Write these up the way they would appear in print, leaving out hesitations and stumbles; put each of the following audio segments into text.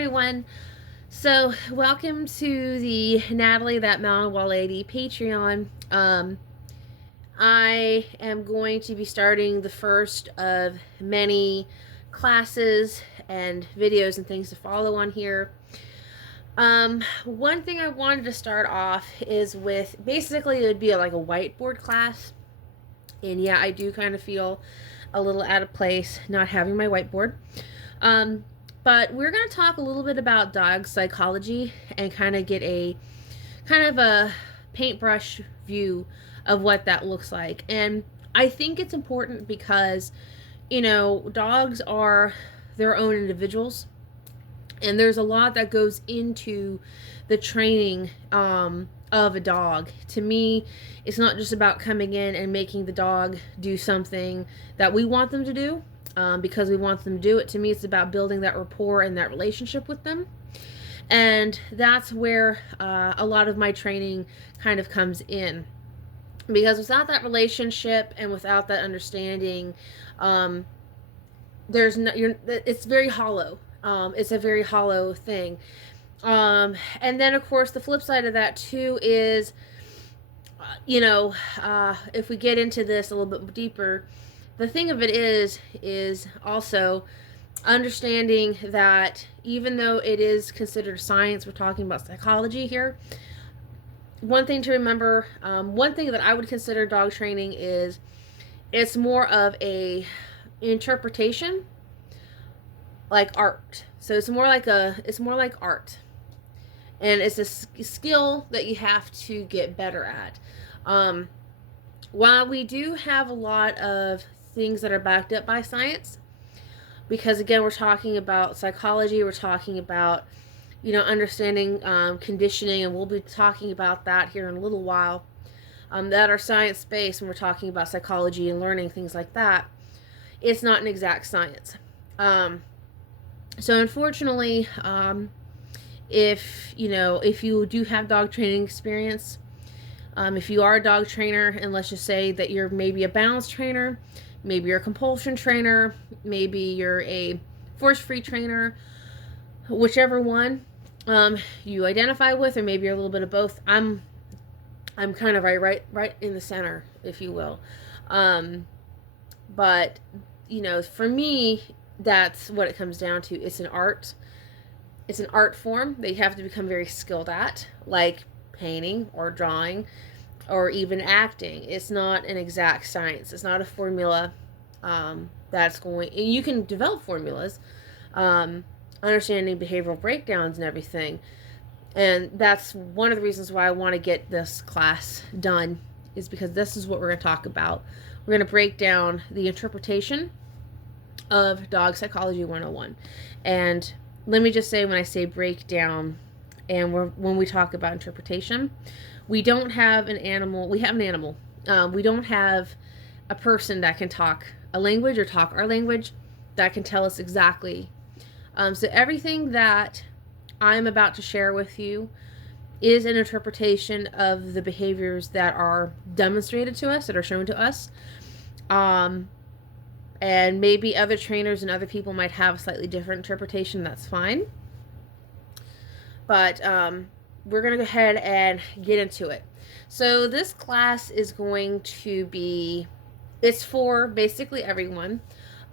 everyone. So, welcome to the Natalie That Mountain Wall Lady Patreon. I am going to be starting the first of many classes and videos and things to follow on here. One thing I wanted to start off is with basically it would be like a whiteboard class. And yeah, I do kind of feel a little out of place not having my whiteboard. But we're going to talk a little bit about dog psychology and kind of get a paintbrush view of what that looks like. And I think it's important because, dogs are their own individuals. And there's a lot that goes into the training of a dog. To me, it's not just about coming in and making the dog do something that we want them to do. Because we want them to do it. To me, it's about building that rapport and that relationship with them. And that's where a lot of my training kind of comes in. Because without that relationship and without that understanding, it's very hollow. It's a very hollow thing. And then, of course, the flip side of that, too, is, if we get into this a little bit deeper, the thing of it is also understanding that even though it is considered science, we're talking about psychology here. One thing to remember, one thing that I would consider dog training is it's more of a interpretation, like art. So it's more like art, and it's a skill that you have to get better at. While we do have a lot of things that are backed up by science, because again, we're talking about psychology, we're talking about understanding conditioning, and we'll be talking about that here in a little while, that are science-based when we're talking about psychology and learning things like that. It's not an exact science. So unfortunately, if you do have dog training experience, if you are a dog trainer, and let's just say that you're maybe a balance trainer, maybe you're a compulsion trainer, maybe you're a force-free trainer, whichever one you identify with, or maybe you're a little bit of both. I'm kind of right in the center, if you will. But for me, that's what it comes down to. It's an art. It's an art form that you have to become very skilled at, like painting or drawing or even acting. It's not an exact science. It's not a formula that's going... You can develop formulas, understanding behavioral breakdowns and everything. And that's one of the reasons why I want to get this class done, is because this is what we're going to talk about. We're going to break down the interpretation of Dog Psychology 101. And let me just say, when I say breakdown, and when we talk about interpretation, we don't have an animal. We have an animal. We don't have a person that can talk a language or talk our language that can tell us exactly. So everything that I'm about to share with you is an interpretation of the behaviors that are demonstrated to us, that are shown to us. And maybe other trainers and other people might have a slightly different interpretation. That's fine. But we're going to go ahead and get into it. So this class is going to be, it's for basically everyone.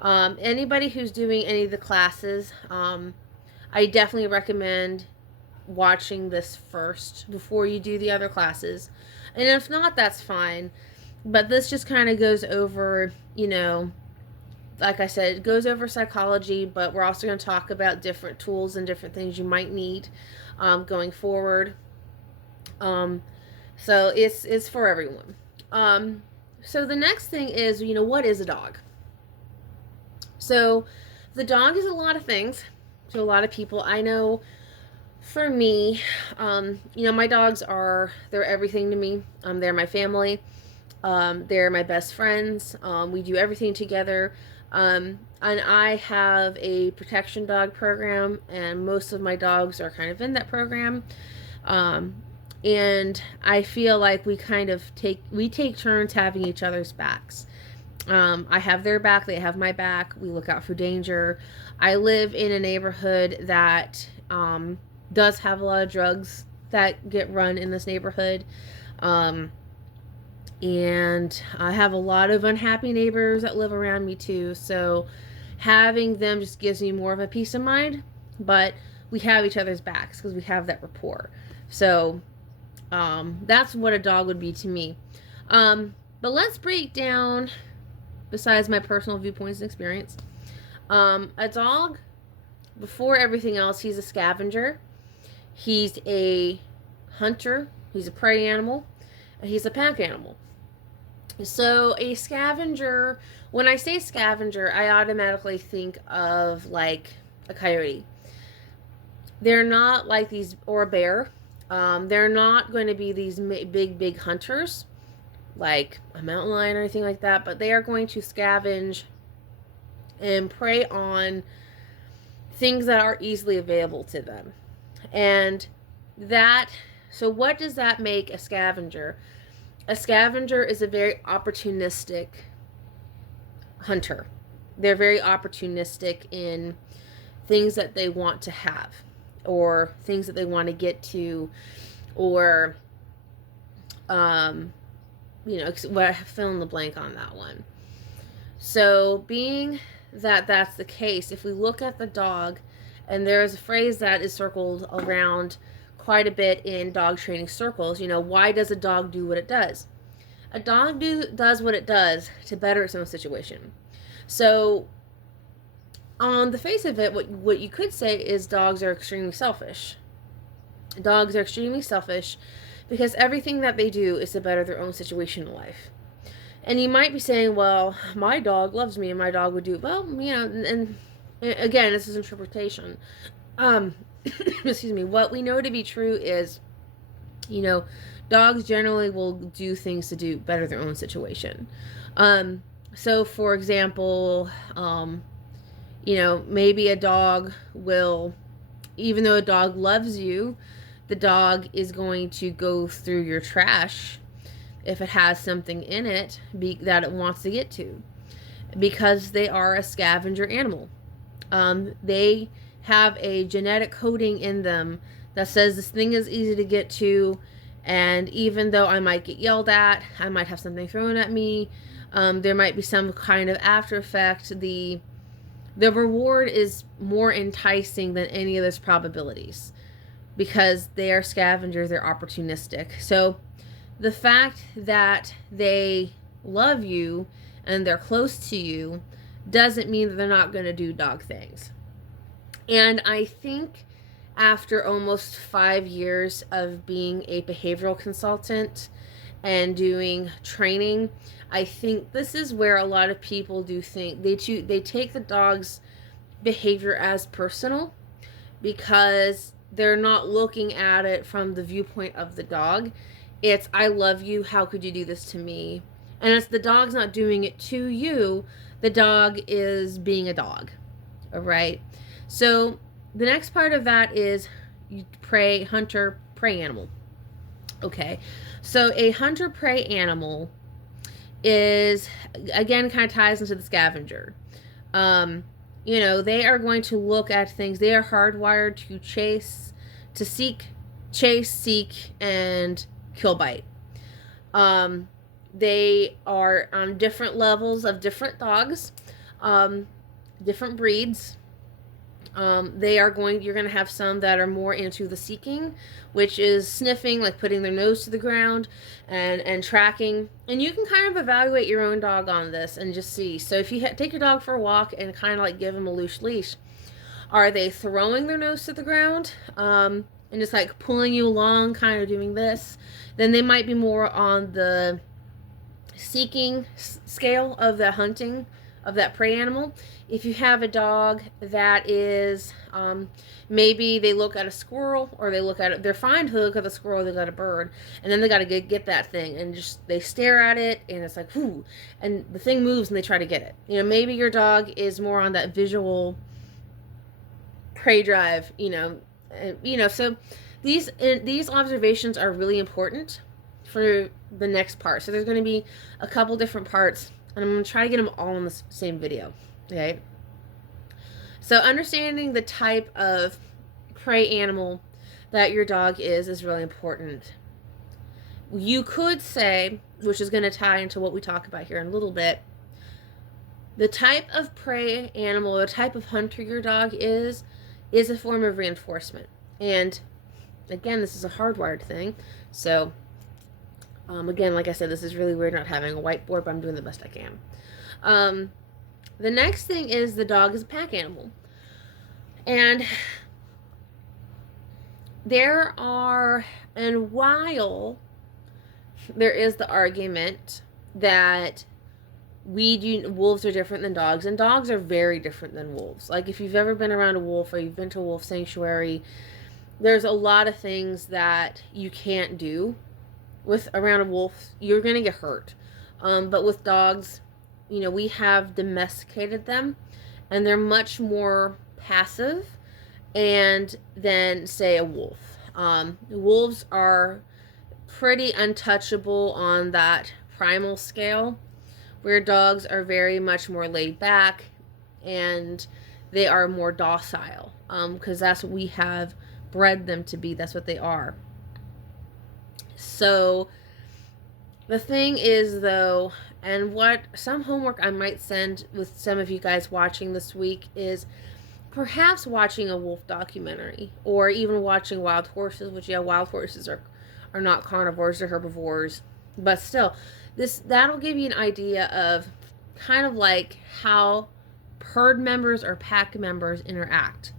Anybody who's doing any of the classes, I definitely recommend watching this first before you do the other classes. And if not, that's fine. But this just kind of goes over, like I said, it goes over psychology, but we're also going to talk about different tools and different things you might need going forward. So it's for everyone. So the next thing is, what is a dog? So the dog is a lot of things to a lot of people. I know for me, my dogs they're everything to me. They're my family. They're my best friends. We do everything together. And I have a protection dog program, and most of my dogs are kind of in that program. And I feel like we take turns having each other's backs. I have their back, they have my back. We look out for danger. I live in a neighborhood that does have a lot of drugs that get run in this neighborhood. Um, and I have a lot of unhappy neighbors that live around me too. So having them just gives me more of a peace of mind. But we have each other's backs because we have that rapport. So that's what a dog would be to me. But let's break down, besides my personal viewpoints and experience, a dog, before everything else, he's a scavenger. He's a hunter. He's a prey animal. And he's a pack animal. So a scavenger, when I say scavenger, I automatically think of like a coyote. They're not like these, or a bear. They're not going to be these big hunters like a mountain lion or anything like that, but they are going to scavenge and prey on things that are easily available to them. And that, so what does that make a scavenger? A scavenger is a very opportunistic hunter. They're very opportunistic in things that they want to have, or things that they want to get to, or fill in the blank on that one. So being that that's the case, if we look at the dog, and there is a phrase that is circled around quite a bit in dog training circles, why does a dog do what it does? A dog does what it does to better its own situation. So on the face of it, what you could say is dogs are extremely selfish. Dogs are extremely selfish because everything that they do is to better their own situation in life. And you might be saying, well, my dog loves me and my dog would do, well, and again, this is interpretation. Excuse me. What we know to be true is, dogs generally will do things to do better their own situation. So for example, maybe a dog will, even though a dog loves you, the dog is going to go through your trash if it has something in it that it wants to get to, because they are a scavenger animal. They have a genetic coding in them that says this thing is easy to get to, and even though I might get yelled at, I might have something thrown at me, there might be some kind of after effect, the reward is more enticing than any of those probabilities, because they are scavengers, they're opportunistic. So the fact that they love you and they're close to you doesn't mean that they're not going to do dog things. And I think after almost 5 years of being a behavioral consultant and doing training, I think this is where a lot of people do think they take the dog's behavior as personal, because they're not looking at it from the viewpoint of the dog. It's, I love you, how could you do this to me? And it's the dog's not doing it to you, the dog is being a dog. All right. So the next part of that is hunter, prey animal. Okay. So a hunter prey animal is, again, kind of ties into the scavenger. They are going to look at things. They are hardwired to chase, seek, and kill, bite. They are on different levels of different dogs, different breeds. You're going to have some that are more into the seeking, which is sniffing, like putting their nose to the ground and tracking. And you can kind of evaluate your own dog on this and just see. So if you take your dog for a walk and kind of like give them a loose leash, are they throwing their nose to the ground and just like pulling you along, kind of doing this? Then they might be more on the seeking scale of the hunting of that prey animal. If you have a dog that is, maybe they look at a squirrel, or they're fine to look at the squirrel, they got a bird, and then they got to get that thing, and just, they stare at it, and it's like, whoo, and the thing moves, and they try to get it. Maybe your dog is more on that visual prey drive, so these observations are really important for the next part. So there's going to be a couple different parts, and I'm going to try to get them all in the same video. Okay. So understanding the type of prey animal that your dog is really important. You could say, which is going to tie into what we talk about here in a little bit, the type of prey animal, the type of hunter your dog is a form of reinforcement. And again, this is a hardwired thing. So, again, like I said, this is really weird not having a whiteboard, but I'm doing the best I can. The next thing is the dog is a pack animal. And there are, and while there is the argument that wolves are different than dogs, and dogs are very different than wolves. Like, if you've ever been around a wolf or you've been to a wolf sanctuary, there's a lot of things that you can't do with around a wolf. You're gonna get hurt. But with dogs, we have domesticated them, and they're much more passive and than, say, a wolf. Wolves are pretty untouchable on that primal scale, where dogs are very much more laid back and they are more docile, because that's what we have bred them to be. That's what they are. So the thing is, though, and what some homework I might send with some of you guys watching this week is perhaps watching a wolf documentary, or even watching wild horses, which, yeah, wild horses are not carnivores, they're herbivores, but still, that'll give you an idea of kind of like how herd members or pack members interact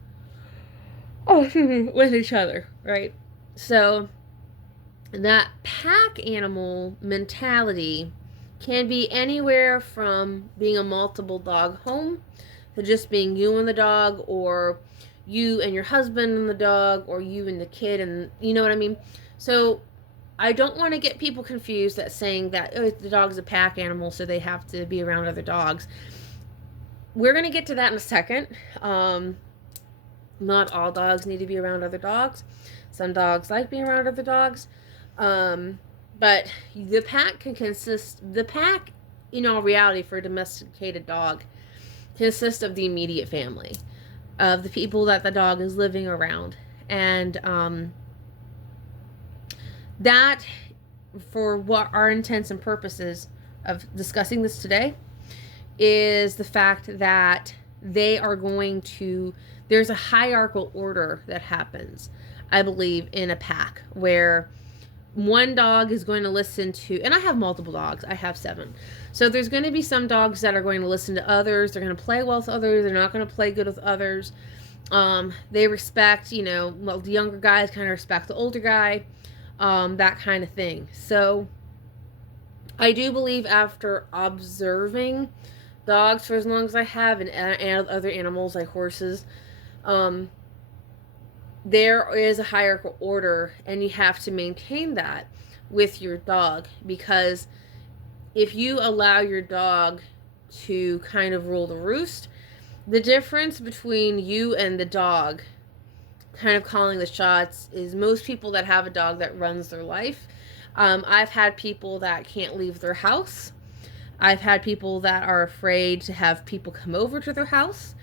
with each other, right? So that pack animal mentality can be anywhere from being a multiple dog home to just being you and the dog, or you and your husband and the dog, or you and the kid, and you know what I mean? So I don't want to get people confused that saying that the dog's a pack animal, so they have to be around other dogs. We're going to get to that in a second. Not all dogs need to be around other dogs. Some dogs like being around other dogs. But the pack in all reality, for a domesticated dog, consists of the immediate family, of the people that the dog is living around. And that, for what our intents and purposes of discussing this today, is the fact that there's a hierarchical order that happens, I believe, in a pack, where one dog is going to listen to, and I have multiple dogs, I have 7. So there's going to be some dogs that are going to listen to others, they're going to play well with others, they're not going to play good with others. They respect, the younger guys kind of respect the older guy, that kind of thing. So I do believe, after observing dogs for as long as I have, and other animals like horses, there is a hierarchical order, and you have to maintain that with your dog, because if you allow your dog to kind of rule the roost, the difference between you and the dog kind of calling the shots is most people that have a dog that runs their life. I've had people that can't leave their house. I've had people that are afraid to have people come over to their house.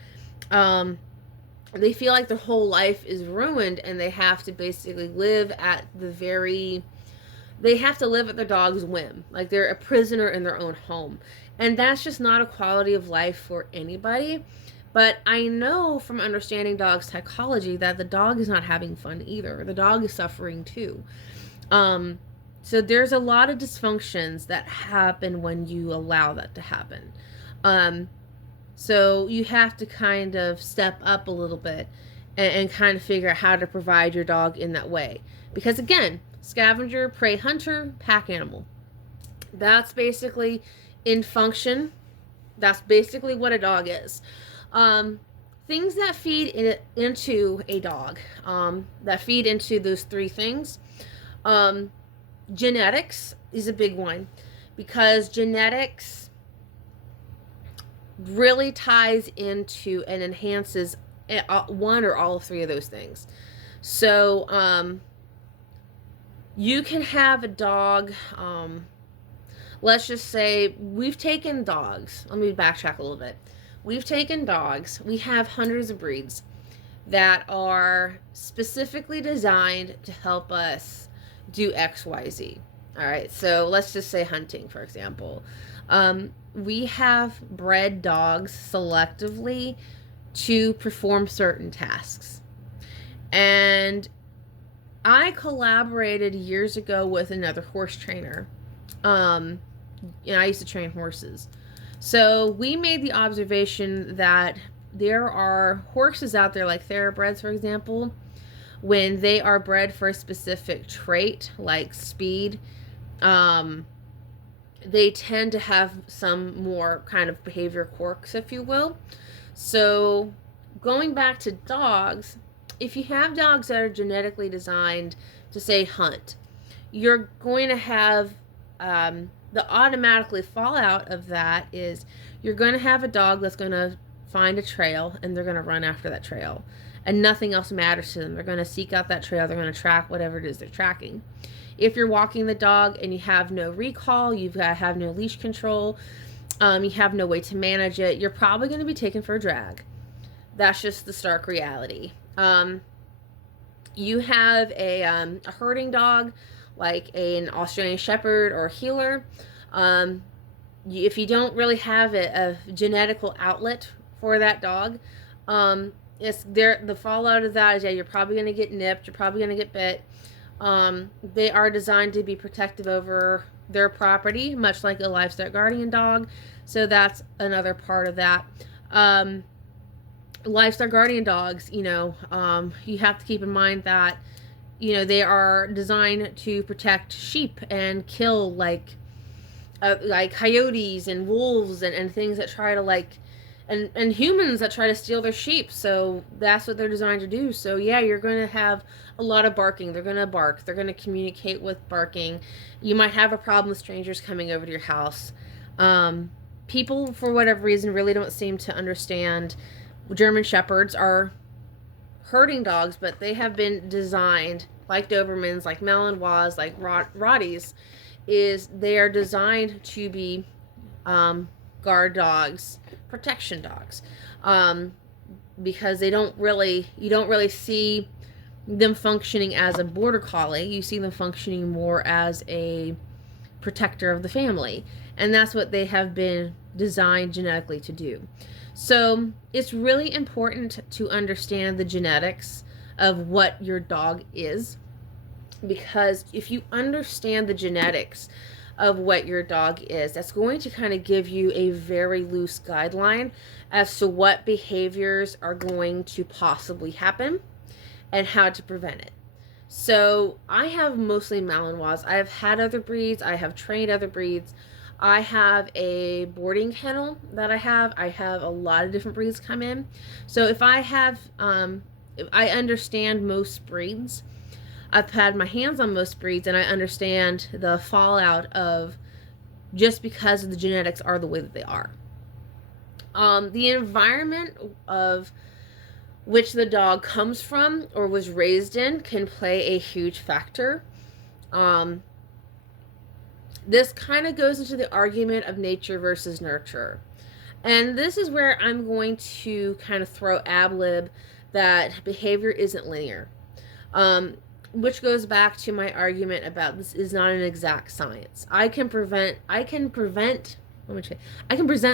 They feel like their whole life is ruined, and they have to basically live at their dog's whim. Like, they're a prisoner in their own home. And that's just not a quality of life for anybody. But I know from understanding dog psychology that the dog is not having fun either. The dog is suffering too. So there's a lot of dysfunctions that happen when you allow that to happen. So you have to kind of step up a little bit and kind of figure out how to provide your dog in that way. Because again, scavenger, prey, hunter, pack animal. That's basically in function. That's basically what a dog is. Things that feed into a dog, that feed into those 3 things. Genetics is a big one, because genetics really ties into and enhances one or all 3 of those things. So you can have a dog, let's just say we've taken dogs. Let me backtrack a little bit. We've taken dogs. We have hundreds of breeds. that are specifically designed to help us do XYZ. All right, so let's just say hunting, for example. We have bred dogs selectively to perform certain tasks. And I collaborated years ago with another horse trainer. I used to train horses. So we made the observation that there are horses out there, like thoroughbreds, for example, when they are bred for a specific trait, like speed, um, they tend to have some more kind of behavior quirks, if you will. So going back to dogs, if you have dogs that are genetically designed to, say, hunt, you're going to have the automatically fallout of that is you're going to have a dog that's going to find a trail and they're going to run after that trail. And nothing else matters to them. They're going to seek out that trail. They're going to track whatever it is they're tracking. If you're walking the dog and you have no recall, you've got to have no leash control, you have no way to manage it, you're probably going to be taken for a drag. That's just the stark reality. You have a herding dog, like an Australian Shepherd or a Heeler. If you don't really have a genetical outlet for that dog, it's there. The fallout of that is, yeah, you're probably going to get nipped. You're probably going to get bit. They are designed to be protective over their property, much like a livestock guardian dog. So that's another part of that. Livestock guardian dogs, you have to keep in mind that, they are designed to protect sheep and kill like coyotes and wolves and things that try to and humans that try to steal their sheep. So that's what they're designed to do. So yeah, you're going to have a lot of barking. They're going to bark. They're going to communicate with barking. You might have a problem with strangers coming over to your house. People, for whatever reason, really don't seem to understand German Shepherds are herding dogs, but they have been designed, like Dobermans, like Malinois, like Rotties, they are designed to be guard dogs, protection dogs, because you don't really see them functioning as a border collie. You see them functioning more as a protector of the family, and that's what they have been designed genetically to do. So it's really important to understand the genetics of what your dog is, because if you understand the genetics of what your dog is, that's going to kind of give you a very loose guideline as to what behaviors are going to possibly happen and how to prevent it. So I have mostly Malinois. I have had other breeds. I have trained other breeds. I have a boarding kennel that I have. I have a lot of different breeds come in. So if I understand most breeds, I've had my hands on most breeds, and I understand the fallout of just because the genetics are the way that they are. The environment of which the dog comes from or was raised in can play a huge factor. This kind of goes into the argument of nature versus nurture. And this is where I'm going to kind of throw ab lib that behavior isn't linear. Which goes back to my argument about this is not an exact science. I can present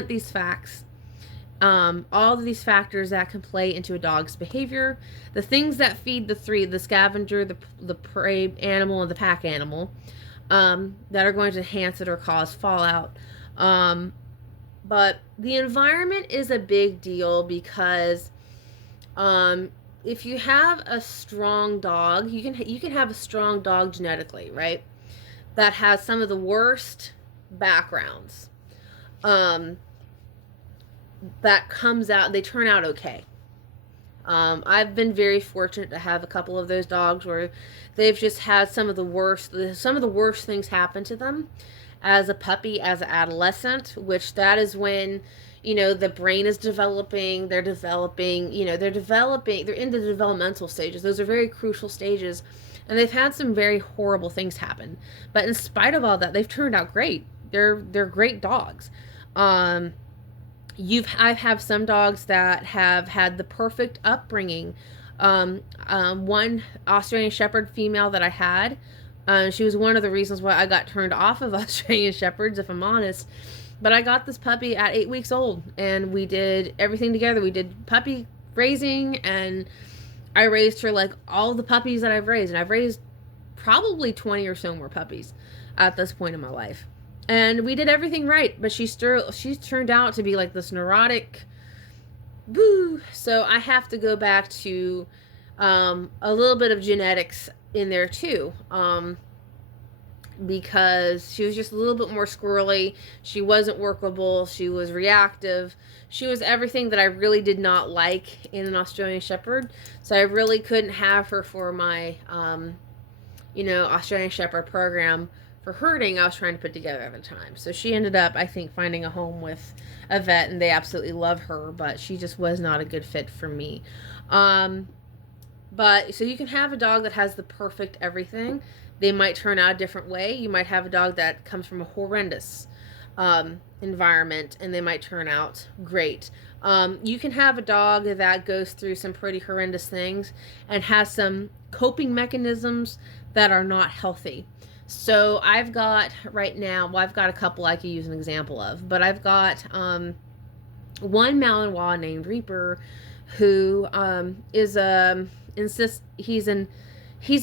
these facts, all of these factors that can play into a dog's behavior, the things that feed the scavenger, the prey animal, and the pack animal, that are going to enhance it or cause fallout. But the environment is a big deal because if you have a strong dog, you can have a strong dog genetically, right? That has some of the worst backgrounds. That comes out, they turn out okay. I've been very fortunate to have a couple of those dogs where they've just had some of the worst things happen to them as a puppy, as an adolescent, which that is when, the brain is developing, they're in the developmental stages. Those are very crucial stages, and they've had some very horrible things happen. But in spite of all that, they've turned out great. They're great dogs. I have some dogs that have had the perfect upbringing. One Australian Shepherd female that I had, she was one of the reasons why I got turned off of Australian Shepherds, if I'm honest. But I got this puppy at 8 weeks old, and we did everything together. We did puppy raising, and I raised her like all the puppies that I've raised, and I've raised probably 20 or so more puppies at this point in my life. And we did everything right, but she's turned out to be like this neurotic boo. So I have to go back to a little bit of genetics in there too. Because she was just a little bit more squirrely. She wasn't workable. She was reactive. She was everything that I really did not like in an Australian Shepherd. So I really couldn't have her for my, Australian Shepherd program for herding I was trying to put together at the time. So she ended up, I think, finding a home with a vet, and they absolutely love her, but she just was not a good fit for me. But so you can have a dog that has the perfect everything. They might turn out a different way. You might have a dog that comes from a horrendous environment, and they might turn out great. You can have a dog that goes through some pretty horrendous things and has some coping mechanisms that are not healthy. So I've got right now, well, I've got a couple I could use an example of, but I've got one Malinois named Reaper who is he's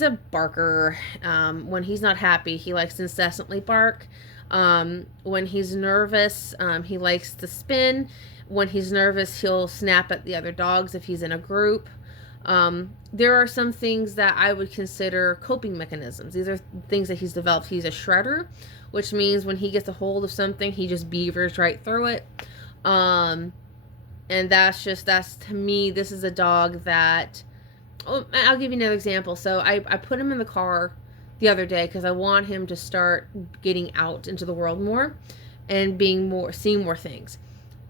a barker. When he's not happy, he likes to incessantly bark. When he's nervous, he likes to spin. When he's nervous, he'll snap at the other dogs if he's in a group. There are some things that I would consider coping mechanisms. These are things that he's developed. He's a shredder, which means when he gets a hold of something, he just beavers right through it. And that's to me, this is a dog that, I'll give you another example. So I put him in the car the other day because I want him to start getting out into the world more and seeing more things.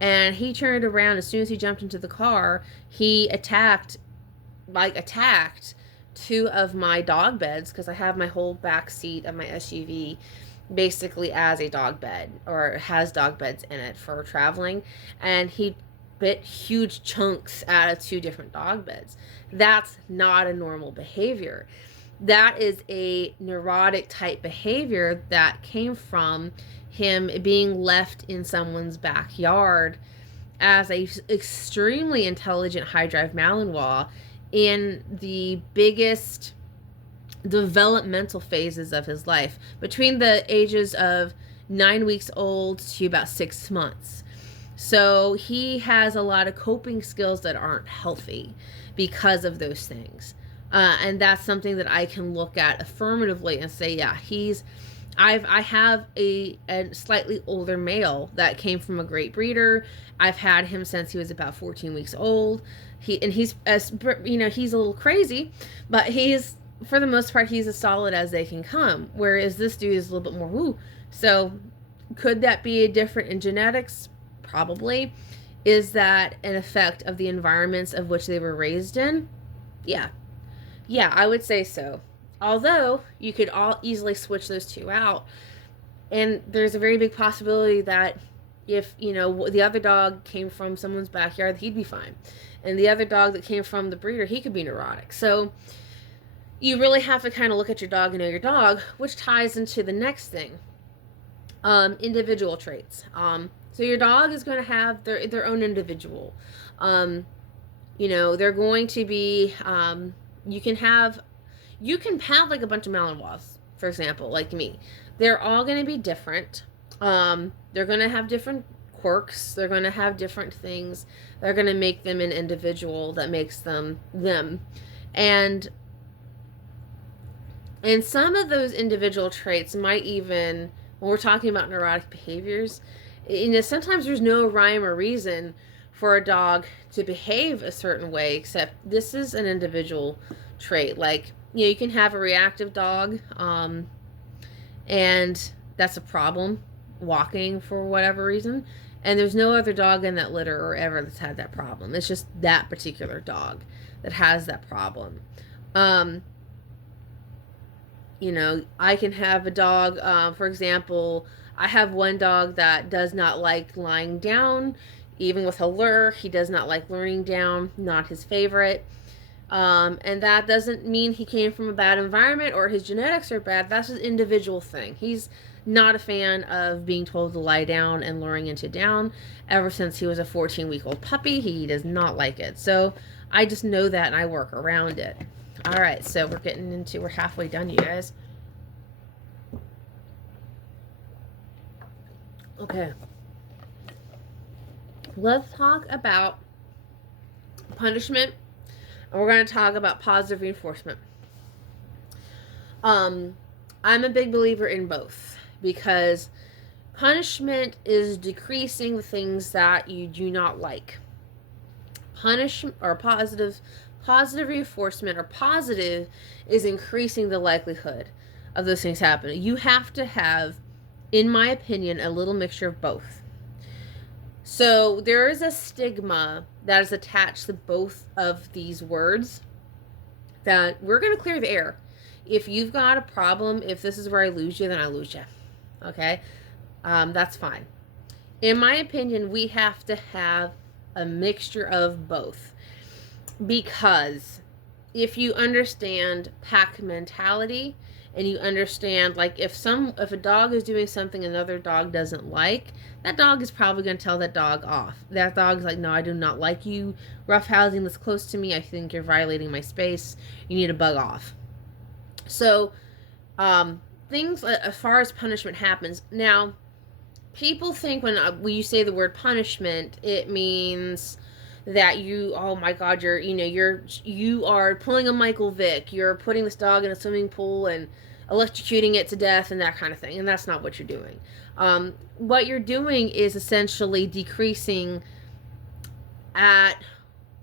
And he turned around as soon as he jumped into the car. He attacked two of my dog beds, because I have my whole back seat of my SUV basically as a dog bed, or has dog beds in it for traveling, and he bit huge chunks out of two different dog beds. That's not a normal behavior. That is a neurotic type behavior that came from him being left in someone's backyard as a extremely intelligent high drive Malinois in the biggest developmental phases of his life, between the ages of 9 weeks old to about 6 months. So he has a lot of coping skills that aren't healthy because of those things. And that's something that I can look at affirmatively and say, yeah, I have a slightly older male that came from a great breeder. I've had him since he was about 14 weeks old. He's a little crazy, but for the most part, he's as solid as they can come. Whereas this dude is a little bit more woo. So could that be different in genetics? Probably. Is that an effect of the environments of which they were raised in? Yeah, I would say so. Although you could all easily switch those two out, and there's a very big possibility that if the other dog came from someone's backyard, he'd be fine, and the other dog that came from the breeder, he could be neurotic. So you really have to kind of look at your dog and know your dog, which ties into the next thing, individual traits. So your dog is going to have their own individual. They're going to be. You can have like a bunch of Malinois, for example, like me. They're all going to be different. They're going to have different quirks. They're going to have different things. They're going to make them an individual that makes them them. And some of those individual traits might even, when we're talking about neurotic behaviors, sometimes there's no rhyme or reason for a dog to behave a certain way, except this is an individual trait. Like, you can have a reactive dog, and that's a problem, walking for whatever reason, and there's no other dog in that litter or ever that's had that problem. It's just that particular dog that has that problem. I can have a dog, for example, I have one dog that does not like lying down, even with a lure. He does not like lying down, not his favorite. And that doesn't mean he came from a bad environment or his genetics are bad. That's an individual thing. He's not a fan of being told to lie down and luring into down. Ever since he was a 14-week-old puppy, he does not like it. So I just know that and I work around it. All right, so we're halfway done, you guys. Okay. Let's talk about punishment, and we're going to talk about positive reinforcement. I'm a big believer in both, because punishment is decreasing the things that you do not like. Punishment or positive reinforcement or positive is increasing the likelihood of those things happening. You have to have, in my opinion, a little mixture of both. So there is a stigma that is attached to both of these words that we're going to clear the air. If you've got a problem, if this is where I lose you, then I lose you. Okay? That's fine. In my opinion, we have to have a mixture of both. Because if you understand pack mentality, and you understand, like, if a dog is doing something another dog doesn't like, that dog is probably going to tell that dog off. That dog's like, no, I do not like you roughhousing this close to me. I think you're violating my space. You need to bug off. So, things as far as punishment happens. Now, people think when you say the word punishment, it means that you, oh my God, you are pulling a Michael Vick. You're putting this dog in a swimming pool and electrocuting it to death and that kind of thing. And that's not what you're doing. What you're doing is essentially decreasing at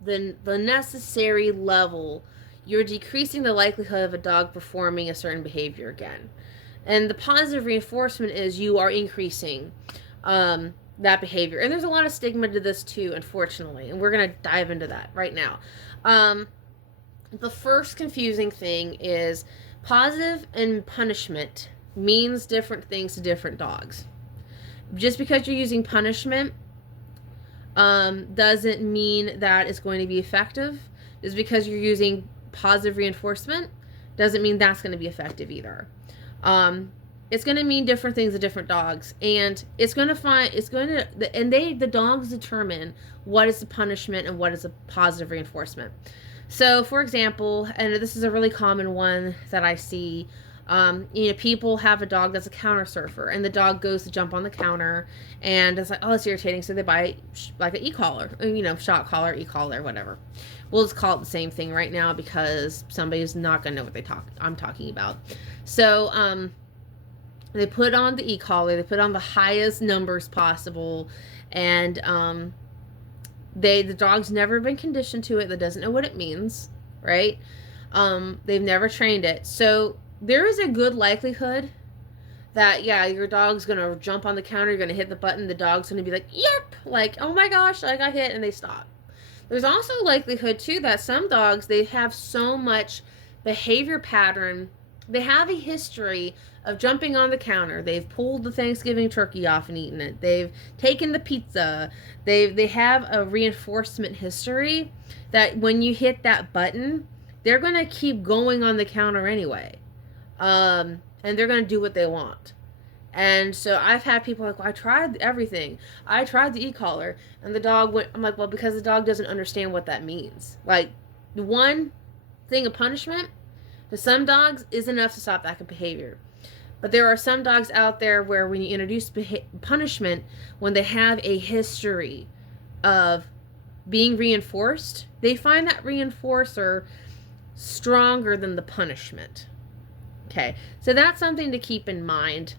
the necessary level. You're decreasing the likelihood of a dog performing a certain behavior again. And the positive reinforcement is you are increasing that behavior. And there's a lot of stigma to this too, unfortunately. And we're going to dive into that right now. The first confusing thing is positive and punishment means different things to different dogs. Just because you're using punishment doesn't mean that it's going to be effective. Just because you're using positive reinforcement doesn't mean that's going to be effective either. It's going to mean different things to different dogs, and the dogs determine what is the punishment and what is a positive reinforcement. So, for example, and this is a really common one that I see, people have a dog that's a counter surfer, and the dog goes to jump on the counter, and it's like, oh, it's irritating, so they buy like an e-collar, shot collar, e-collar, whatever. We'll just call it the same thing right now because somebody's not going to know what I'm talking about. So, they put on the e-collar, they put on the highest numbers possible, and the dog's never been conditioned to it, that doesn't know what it means, right? They've never trained it. So there is a good likelihood that, yeah, your dog's going to jump on the counter, you're going to hit the button, the dog's going to be like, yep, like, oh my gosh, I got hit, and they stop. There's also a likelihood, too, that some dogs, they have so much behavior pattern, they have a history of jumping on the counter. They've pulled the Thanksgiving turkey off and eaten it. They've taken the pizza. They have a reinforcement history that when you hit that button, they're going to keep going on the counter anyway. And they're going to do what they want. And so I've had people like, well, I tried everything. I tried the e-collar, and the dog went, I'm like, well, because the dog doesn't understand what that means. Like, the one thing of punishment to some dogs is enough to stop that behavior. But there are some dogs out there where when you introduce punishment, when they have a history of being reinforced, they find that reinforcer stronger than the punishment. Okay, so that's something to keep in mind.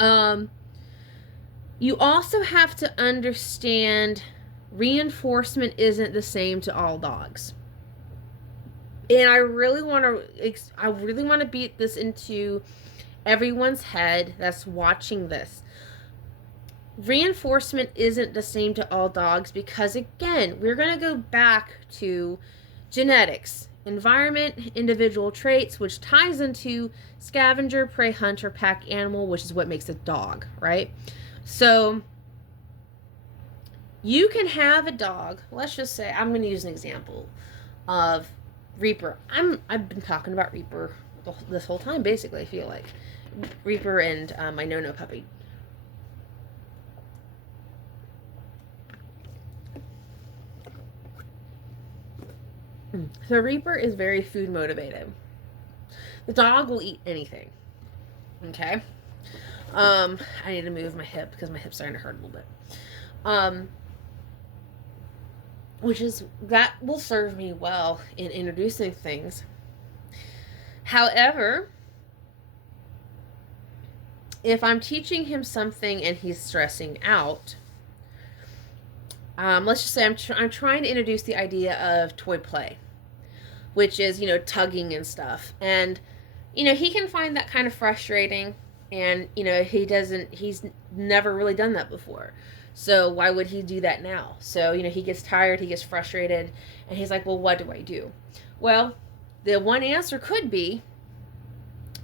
You also have to understand reinforcement isn't the same to all dogs. And I really want to beat this into everyone's head that's watching this. Reinforcement isn't the same to all dogs because, again, we're going to go back to genetics, environment, individual traits, which ties into scavenger, prey, hunter, pack animal, which is what makes a dog, right? So you can have a dog, let's just say, I'm going to use an example of Reaper. I've been talking about Reaper this whole time, basically, I feel like. Reaper and my no-no puppy. So Reaper is very food motivated. The dog will eat anything. Okay? I need to move my hip because my hip's starting to hurt a little bit. Which is, that will serve me well in introducing things. However, if I'm teaching him something and he's stressing out, let's just say I'm trying to introduce the idea of toy play, which is, tugging and stuff. And, he can find that kind of frustrating. And, he's never really done that before. So why would he do that now? So, he gets tired, he gets frustrated, and he's like, well, what do I do? Well, the one answer could be,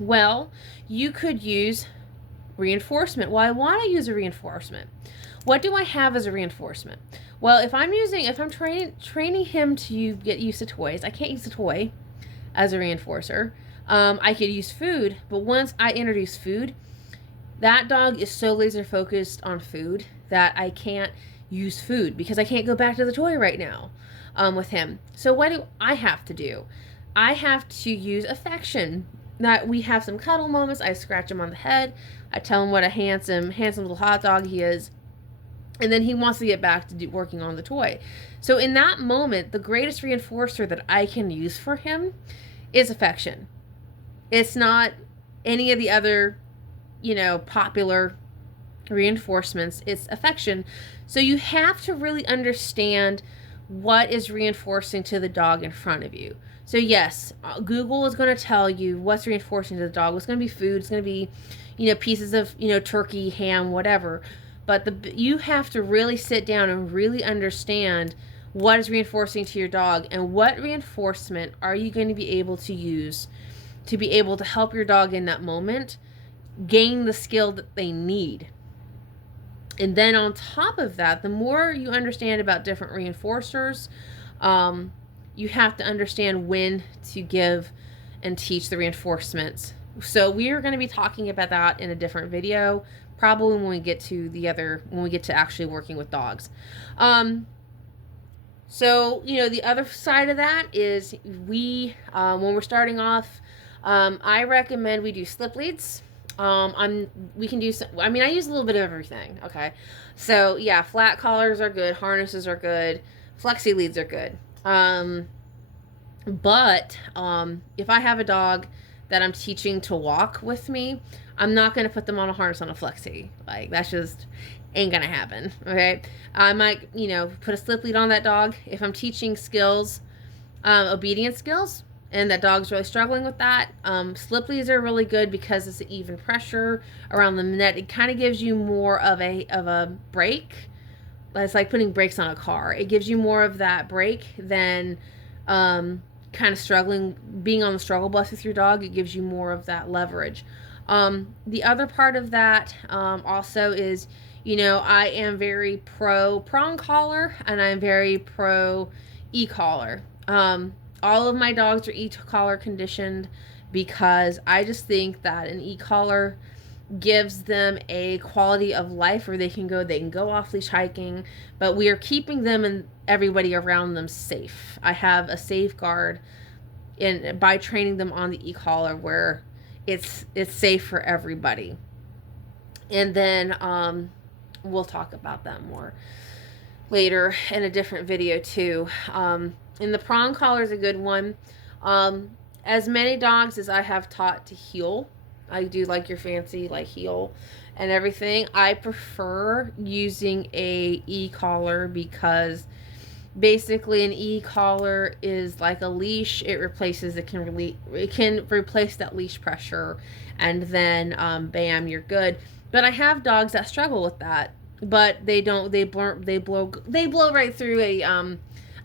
well, you could use reinforcement. Why want to use a reinforcement? What do I have as a reinforcement? Well, if I'm training him to get used to toys, I can't use a toy as a reinforcer. I could use food, but once I introduce food, that dog is so laser focused on food that I can't use food because I can't go back to the toy right now with him. So what do I have to do? I have to use affection. That we have some cuddle moments. I scratch him on the head. I tell him what a handsome little hot dog he is. And then he wants to get back to working on the toy. So in that moment, the greatest reinforcer that I can use for him is affection. It's not any of the other, popular reinforcements. It's affection. So you have to really understand what is reinforcing to the dog in front of you. So yes, Google is going to tell you what's reinforcing to the dog. It's going to be food. It's going to be, pieces of, turkey, ham, whatever. But you have to really sit down and really understand what is reinforcing to your dog and what reinforcement are you going to be able to use to be able to help your dog in that moment gain the skill that they need. And then on top of that, the more you understand about different reinforcers, you have to understand when to give and teach the reinforcements. So we are going to be talking about that in a different video, probably when we get to actually working with dogs. So, the other side of that is when we're starting off, I recommend we do slip leads. We can do some, I use a little bit of everything. Okay. So yeah, flat collars are good. Harnesses are good. Flexi leads are good. But if I have a dog that I'm teaching to walk with me, I'm not going to put them on a harness on a flexi. Like, that's just ain't going to happen. Okay. I might, put a slip lead on that dog. If I'm teaching skills, obedience skills, and that dog's really struggling with that, slip leads are really good because it's an even pressure around the neck. It kind of gives you more of a break. It's like putting brakes on a car. It gives you more of that break than kind of struggling, being on the struggle bus with your dog. It gives you more of that leverage. The other part of that also is, I am very pro prong collar and I'm very pro e-collar. All of my dogs are e-collar conditioned because I just think that an e-collar gives them a quality of life where they can go off leash hiking, but we are keeping them and everybody around them safe. I have a safeguard by training them on the e-collar where it's safe for everybody. And then we'll talk about that more later in a different video too. And the prong collar is a good one. As many dogs as I have taught to heel, I do like your fancy like heel and everything. I prefer using a e-collar because basically an e-collar is like a leash. It can replace that leash pressure, and then bam, you're good. But I have dogs that struggle with that, but they don't. They blow right through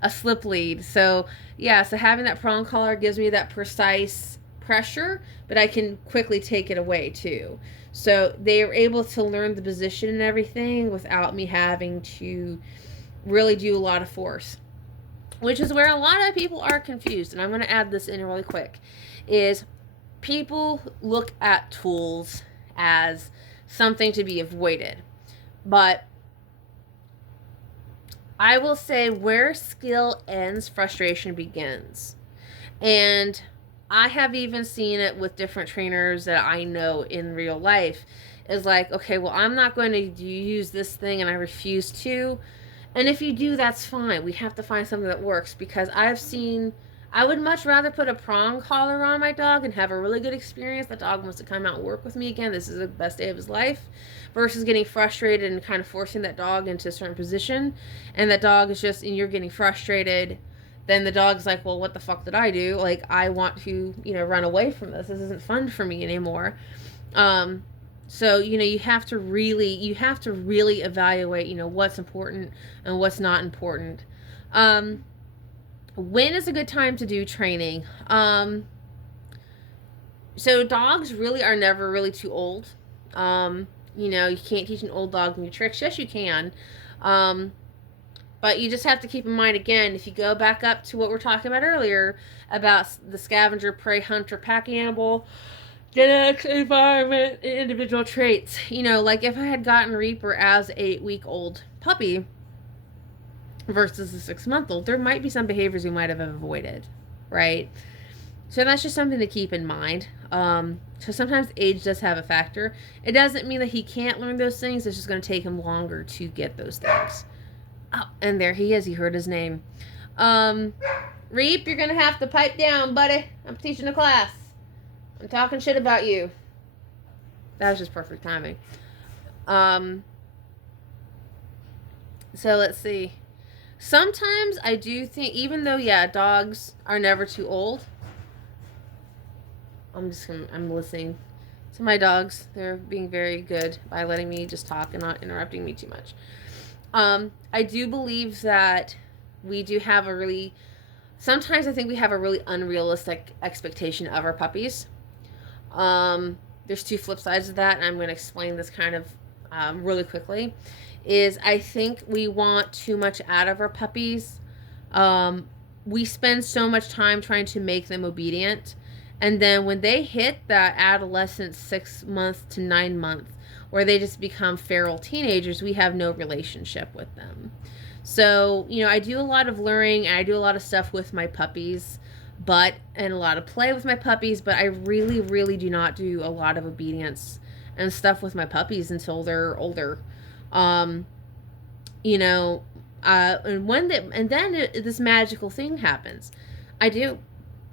a slip lead. So yeah, so having that prong collar gives me that precise pressure, but I can quickly take it away too. So they are able to learn the position and everything without me having to really do a lot of force. which is where a lot of people are confused. And I'm going to add this in really quick, is people look at tools as something to be avoided. But I will say where skill ends, frustration begins. And I have even seen it with different trainers that I know in real life. Is like, okay, well, I'm not going to use this thing and I refuse to. And if you do, that's fine. We have to find something that works, because I would much rather put a prong collar on my dog and have a really good experience. The dog wants to come out and work with me again. This is the best day of his life, versus getting frustrated and kind of forcing that dog into a certain position. And that dog is just, and you're getting frustrated. Then the dog's like, well, what the fuck did I do? Like, I want to, run away from this. This isn't fun for me anymore. So, you have to really evaluate, what's important and what's not important. When is a good time to do training? So dogs really are never really too old. You can't teach an old dog new tricks. Yes, you can. But you just have to keep in mind, again, if you go back up to what we're talking about earlier about the scavenger, prey, hunter, pack animal, genetics, environment, and individual traits. Like if I had gotten Reaper as a 8-week-old puppy versus a 6-month-old, there might be some behaviors we might have avoided, right? So that's just something to keep in mind. So sometimes age does have a factor. It doesn't mean that he can't learn those things. It's just going to take him longer to get those things. Oh, and there he is. He heard his name. Reap, you're going to have to pipe down, buddy. I'm teaching a class. I'm talking shit about you. That was just perfect timing. So let's see. Sometimes I do think, even though, dogs are never too old. I'm listening to my dogs. They're being very good by letting me just talk and not interrupting me too much. I do believe that we do have sometimes I think we have a really unrealistic expectation of our puppies. There's two flip sides of that, and I'm going to explain this kind of really quickly. Is I think we want too much out of our puppies. We spend so much time trying to make them obedient, and then when they hit that adolescent 6 months to 9 months, where they just become feral teenagers, we have no relationship with them. So, I do a lot of luring, and I do a lot of stuff with my puppies, and a lot of play with my puppies, but I really, really do not do a lot of obedience and stuff with my puppies until they're older. And then this magical thing happens. I do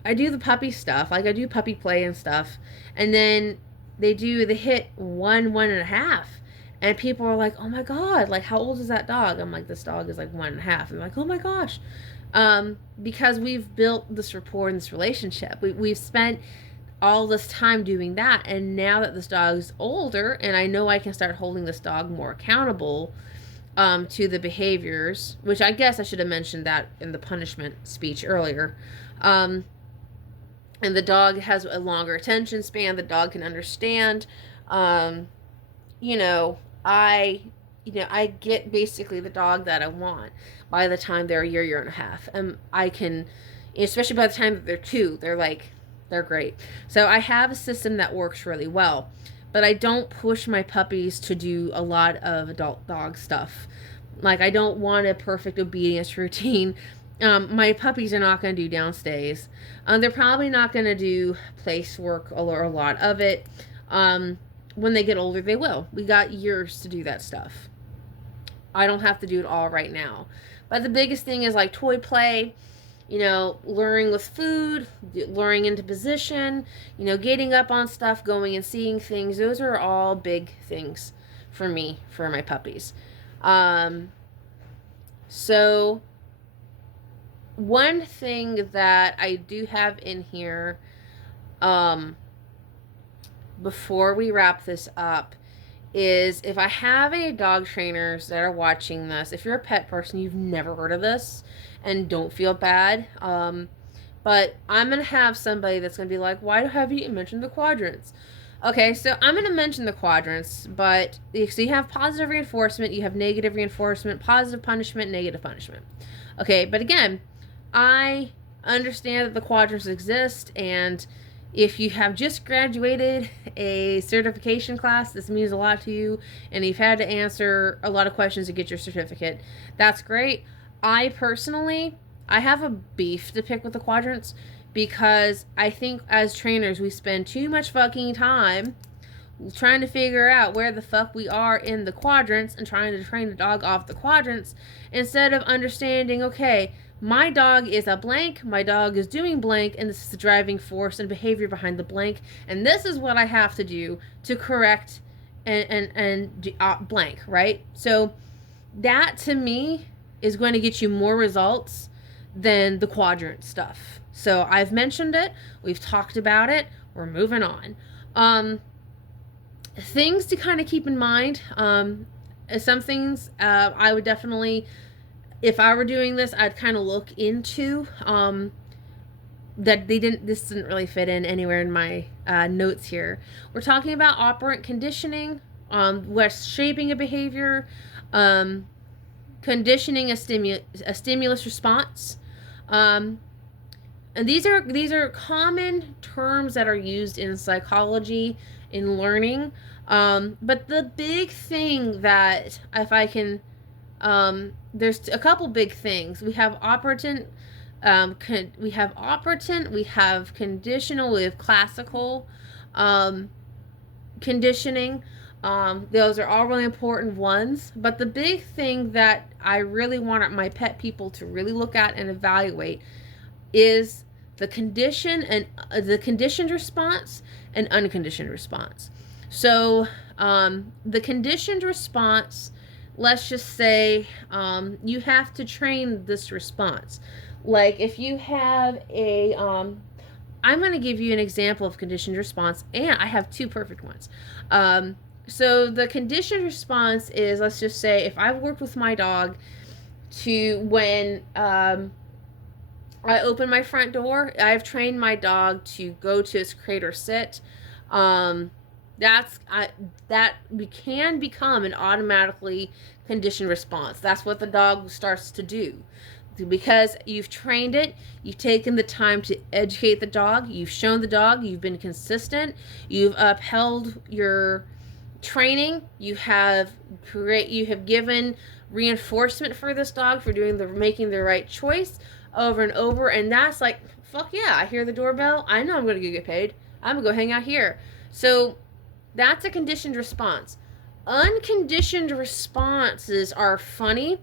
the puppy stuff, like I do puppy play and stuff, and then they hit 1.5, and people are like, oh my god, like how old is that dog? I'm like, this dog is like 1.5. I'm like, oh my gosh. Because we've built this rapport and this relationship. We've spent all this time doing that, and now that this dog's older, and I know I can start holding this dog more accountable to the behaviors, which I guess I should have mentioned that in the punishment speech earlier. And the dog has a longer attention span. The dog can understand. I get basically the dog that I want by the time they're a year and a half. And I can, especially by the time that they're 2, they're great. So I have a system that works really well. But I don't push my puppies to do a lot of adult dog stuff. Like, I don't want a perfect obedience routine. My puppies are not going to do downstays. They're probably not going to do place work or a lot of it. When they get older, they will. We got years to do that stuff. I don't have to do it all right now. But the biggest thing is like toy play, luring with food, luring into position, getting up on stuff, going and seeing things. Those are all big things for me, for my puppies. So one thing that I do have in here, before we wrap this up, is if I have any dog trainers that are watching this, if you're a pet person, you've never heard of this, and don't feel bad, but I'm going to have somebody that's going to be like, why have you mentioned the quadrants? Okay, so I'm going to mention the quadrants, but so you have positive reinforcement, you have negative reinforcement, positive punishment, negative punishment. Okay, but again, I understand that the quadrants exist, and if you have just graduated a certification class, this means a lot to you, and you've had to answer a lot of questions to get your certificate. That's great. I personally, I have a beef to pick with the quadrants because I think as trainers we spend too much fucking time trying to figure out where the fuck we are in the quadrants and trying to train the dog off the quadrants instead of understanding, okay, my dog is a blank, my dog is doing blank, and this is the driving force and behavior behind the blank, and this is what I have to do to correct and blank, right? So that to me is going to get you more results than the quadrant stuff. So I've mentioned it, we've talked about it, we're moving on. Things to kind of keep in mind. Some things I would definitely, if I were doing this, I'd kind of look into that this didn't really fit in anywhere in my notes here. We're talking about operant conditioning, what's shaping a behavior, conditioning a stimulus response. And these are common terms that are used in psychology, in learning. But the big thing that, if I can, there's a couple big things. We have operant, we have conditional, we have classical conditioning. Those are all really important ones. But the big thing that I really want my pet people to really look at and evaluate is the condition and the conditioned response and unconditioned response. So the conditioned response, let's just say you have to train this response. Like if you have a, I'm going to give you an example of conditioned response, and I have two perfect ones. So the conditioned response is, let's just say if I've worked with my dog to when I open my front door, I've trained my dog to go to his crate or sit. That can become an automatically conditioned response. That's what the dog starts to do. Because you've trained it, you've taken the time to educate the dog, you've shown the dog, you've been consistent, you've upheld your training, you have given reinforcement for this dog for making the right choice over and over, and that's like, fuck yeah, I hear the doorbell, I know I'm gonna get paid, I'm gonna go hang out here. So that's a conditioned response. Unconditioned responses are funny,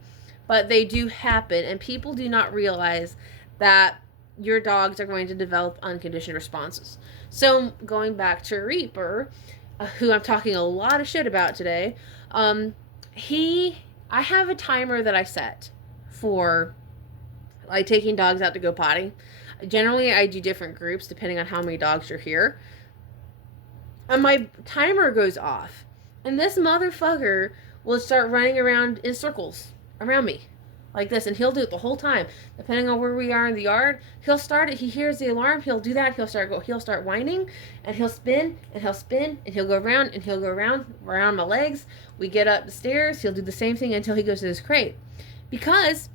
but they do happen, and people do not realize that your dogs are going to develop unconditioned responses. So going back to Reaper, who I'm talking a lot of shit about today, I have a timer that I set for like taking dogs out to go potty. Generally, I do different groups depending on how many dogs are here. And my timer goes off. And this motherfucker will start running around in circles around me like this, and he'll do it the whole time depending on where we are in the yard. He'll start it, he hears the alarm, he'll do that, he'll start whining, and he'll spin and he'll spin and he'll go around and he'll go around my legs. We get up the stairs, he'll do the same thing until he goes to his crate, because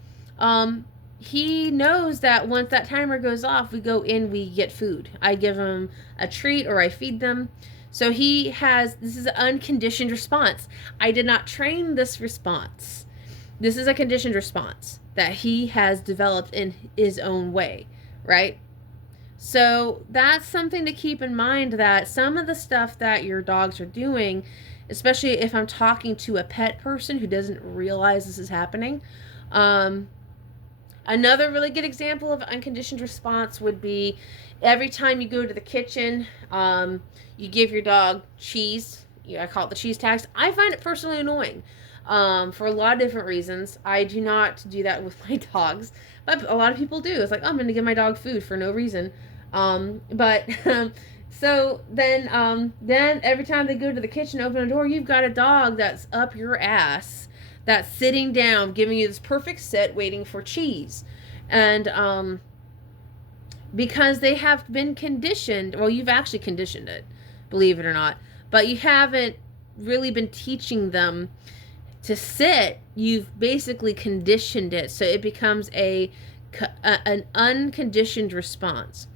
he knows that once that timer goes off, we go in, we get food. I give him a treat or I feed them. So this is an unconditioned response. I did not train this response. This is a conditioned response that he has developed in his own way, right? So that's something to keep in mind, that some of the stuff that your dogs are doing, especially if I'm talking to a pet person who doesn't realize this is happening. Another really good example of unconditioned response would be every time you go to the kitchen, you give your dog cheese. I call it the cheese tax. I find it personally annoying. For a lot of different reasons. I do not do that with my dogs, but a lot of people do. It's like, oh, I'm going to give my dog food for no reason. So then every time they go to the kitchen, open a door, you've got a dog that's up your ass, that's sitting down, giving you this perfect sit, waiting for cheese. And because they have been conditioned, well, you've actually conditioned it, believe it or not, but you haven't really been teaching them to sit. You've basically conditioned it, so it becomes a an unconditioned response.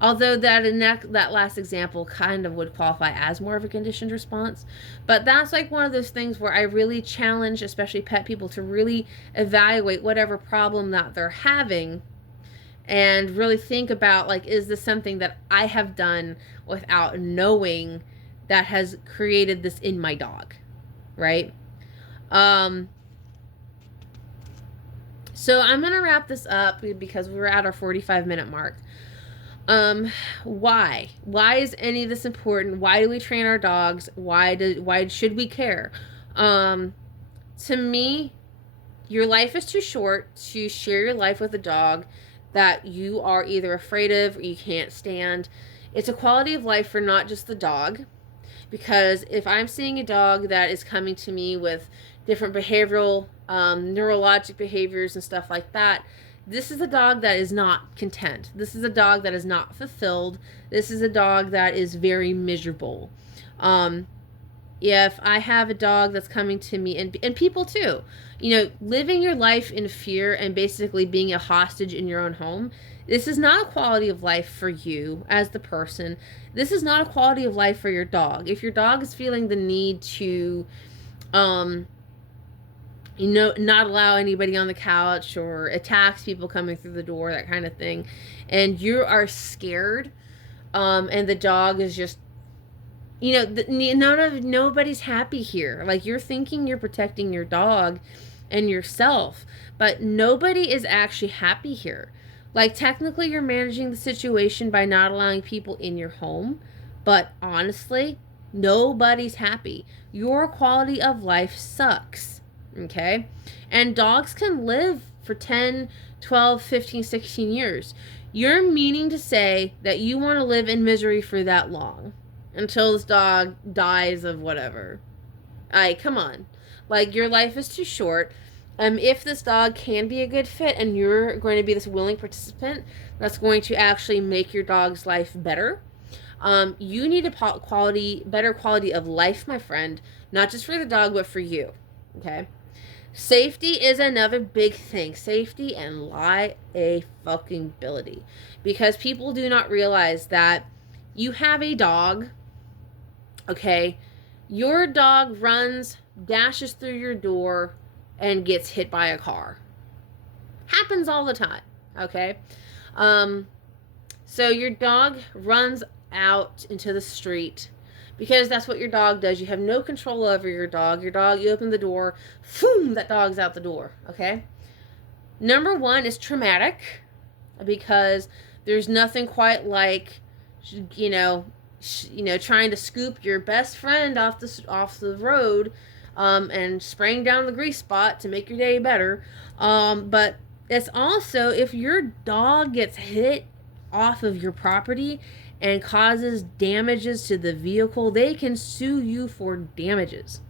Although that last example kind of would qualify as more of a conditioned response. But that's like one of those things where I really challenge, especially pet people, to really evaluate whatever problem that they're having and really think about, like, is this something that I have done without knowing that has created this in my dog, right? So I'm going to wrap this up because we're at our 45-minute mark. Why is any of this important? Why do we train our dogs? Why should we care? To me, your life is too short to share your life with a dog that you are either afraid of or you can't stand. It's a quality of life for not just the dog, because if I'm seeing a dog that is coming to me with different behavioral, neurologic behaviors and stuff like that, this is a dog that is not content. This is a dog that is not fulfilled. This is a dog that is very miserable. If I have a dog that's coming to me, and people too, living your life in fear and basically being a hostage in your own home, this is not a quality of life for you as the person. This is not a quality of life for your dog. If your dog is feeling the need to, not allow anybody on the couch or attacks people coming through the door, that kind of thing, and you are scared, and the dog is just, nobody's happy here. Like, you're thinking you're protecting your dog and yourself, but nobody is actually happy here. Like, technically you're managing the situation by not allowing people in your home, but honestly, nobody's happy. Your quality of life sucks. Okay? And dogs can live for 10, 12, 15, 16 years. You're meaning to say that you want to live in misery for that long until this dog dies of whatever. Come on. Like, your life is too short. If this dog can be a good fit and you're going to be this willing participant that's going to actually make your dog's life better, you need a better quality of life, my friend, not just for the dog, but for you. Okay? Safety is another big thing. Safety and liability. Because people do not realize that you have a dog, okay? Your dog runs, dashes through your door, and gets hit by a car. Happens all the time, okay? So your dog runs out into the street because that's what your dog does. You have no control over your dog. You open the door, boom, that dog's out the door, okay? Number one is traumatic, because there's nothing quite like, trying to scoop your best friend off the road, and spraying down the grease spot to make your day better. But it's also, if your dog gets hit off of your property and causes damages to the vehicle, they can sue you for damages.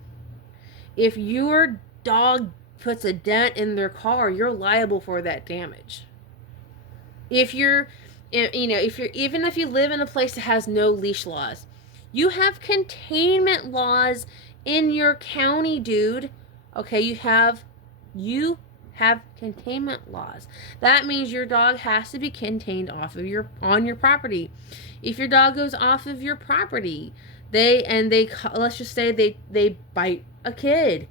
If your dog puts a dent in their car, you're liable for that damage. If you live in a place that has no leash laws, you have containment laws in your county, dude. Okay, you have containment laws. That means your dog has to be contained on your property. If your dog goes off of your property, let's just say they bite a kid,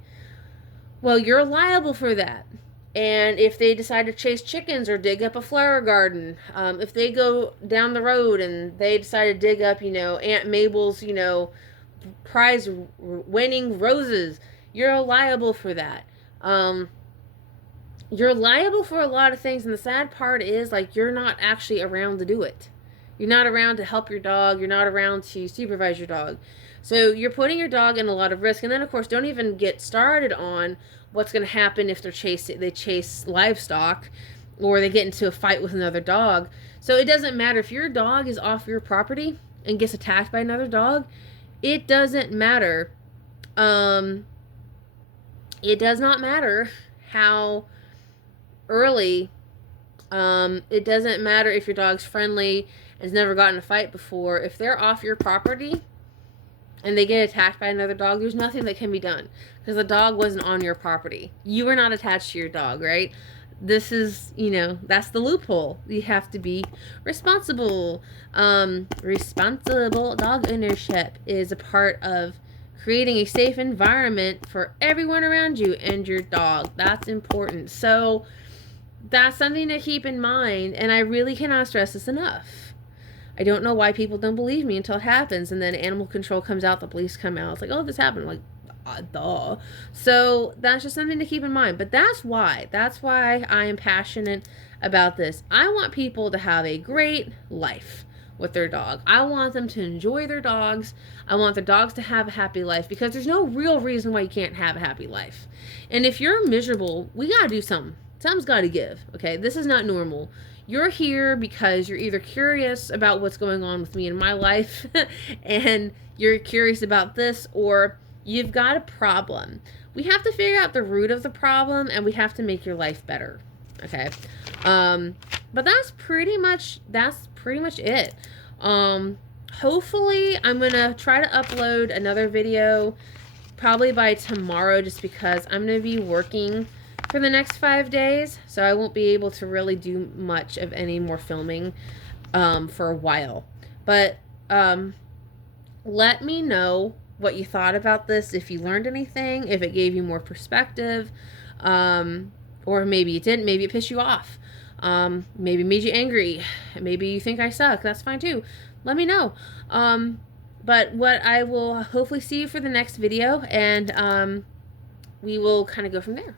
well, you're liable for that. And if they decide to chase chickens or dig up a flower garden, if they go down the road and they decide to dig up, Aunt Mabel's, prize winning roses, you're liable for that. You're liable for a lot of things, and the sad part is, like, you're not actually around to do it. You're not around to help your dog. You're not around to supervise your dog. So you're putting your dog in a lot of risk. And then, of course, don't even get started on what's going to happen if they chase livestock or they get into a fight with another dog. So it doesn't matter if your dog is off your property and gets attacked by another dog. It doesn't matter. It does not matter how early. It doesn't matter if your dog's friendly and has never gotten in a fight before. If they're off your property and they get attacked by another dog, there's nothing that can be done because the dog wasn't on your property. You were not attached to your dog, right? this is, that's the loophole. You have to be responsible. Responsible dog ownership is a part of creating a safe environment for everyone around you and your dog. That's important. So that's something to keep in mind, and I really cannot stress this enough. I don't know why people don't believe me until it happens, and then animal control comes out, the police come out. It's like, oh, this happened. I'm like, duh. So that's just something to keep in mind. But that's why. That's why I am passionate about this. I want people to have a great life with their dog. I want them to enjoy their dogs. I want their dogs to have a happy life, because there's no real reason why you can't have a happy life. And if you're miserable, we gotta do something. Something's gotta give. Okay, this is not normal. You're here because you're either curious about what's going on with me in my life and you're curious about this, or you've got a problem. We have to figure out the root of the problem, and we have to make your life better. Okay. But that's pretty much it. Hopefully I'm going to try to upload another video probably by tomorrow, just because I'm going to be working for the next 5 days, so I won't be able to really do much of any more filming for a while. But let me know what you thought about this, if you learned anything, if it gave you more perspective, or maybe it didn't, maybe it pissed you off, maybe it made you angry, maybe you think I suck. That's fine too. Let me know. But what I will hopefully see you for the next video, and we will kind of go from there.